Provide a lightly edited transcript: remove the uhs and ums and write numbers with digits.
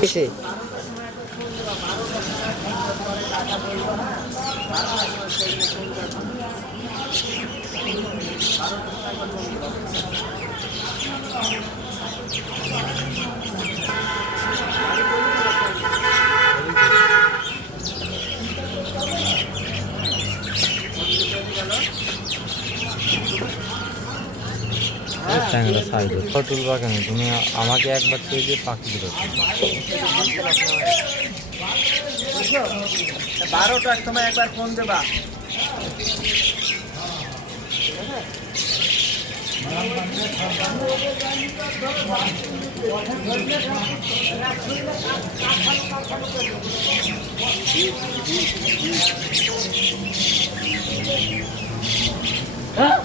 কিসে ট্যাংরা সাইজ তুলবা কেন তুমি আমাকে একবার চেয়ে দিয়ে পাখি দিল 12টার সময় একবার ফোন দেবা। হ্যাঁ